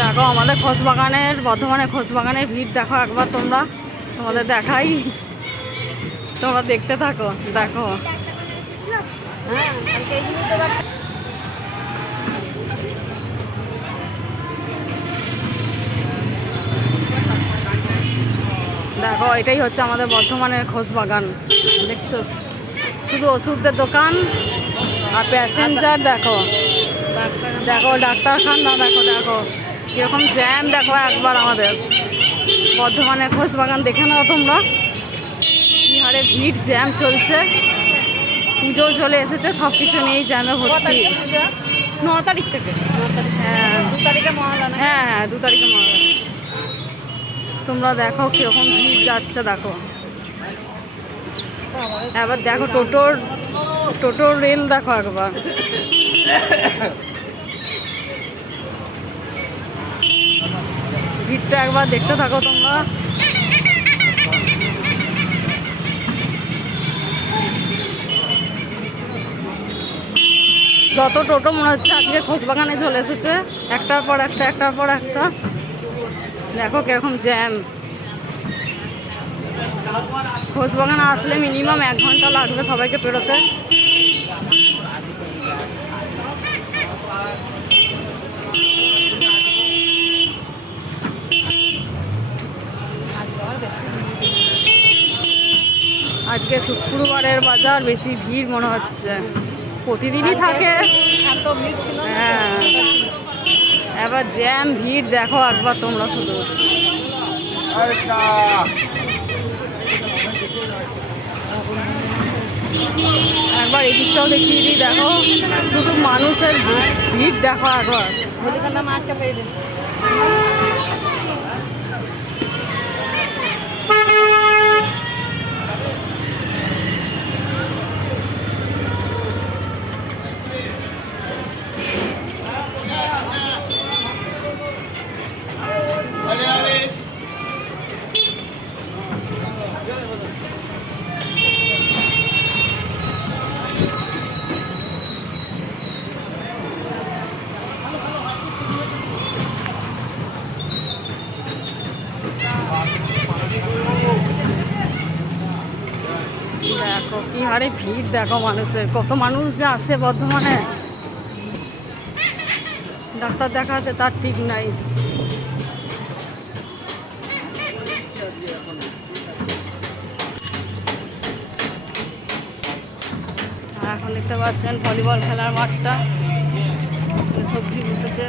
দেখো, আমাদের খোসবাগানের বর্ধমানে খোসবাগানের ভিড় দেখো একবার তোমরা। তোমাদের দেখাই। তোমরা দেখতে থাকো, দেখো। দেখো, এটাই হচ্ছে আমাদের বর্ধমানের খোসবাগান দেখছ? শুধু ওষুধের দোকান আর প্যাসেঞ্জার দেখো। দেখো, ডাক্তারখানা, দেখো দেখো। কীরকম জ্যাম দেখো একবার আমাদের। বর্ধমানের খোসবাগান দেখে নাও তোমরা। কী হারে ভিড় জ্যাম চলছে। পুজো চলে এসেছে সব কিছু নিয়েই জ্যামে ভর্তি। ন তারিখ থেকে। হ্যাঁ। দু তারিখে হ্যাঁ হ্যাঁ দু তারিখে তোমরা দেখো কীরকম ভিড় যাচ্ছে দেখো। এবার দেখো টোটোর টোটোর রেল দেখো একবার। ভিড়টা একবার দেখতে থাকো তোমরা। যত টোটো মনে হচ্ছে আজকে খোসবাগানে চলে এসেছে। একটার পর একটা, একটার পর একটা। দেখো কীরকম জ্যাম খোসবাগানে আসলে মিনিমাম এক ঘণ্টা লাগবে সবাইকে পেরোতে আজকে শুক্রবারের বাজার বেশি ভিড় মনে হচ্ছে। প্রতিদিনই থাকে। হ্যাঁ। এবার জ্যাম ভিড় দেখো একবার তোমরা শুধু। একবার এদিকটাও দেখিয়ে দিই দেখো। শুধু মানুষের ভিড় দেখো একবার। পেয়ে দেখো, কি হারে ভিড়, দেখো মানুষের। কত মানুষ যে আসে বর্ধমানে? ডাক্তার দেখাতে তার ঠিক নাই। এখন দেখতে পাচ্ছেন ভলিবল খেলার মাঠটা। সবজি বসেছে।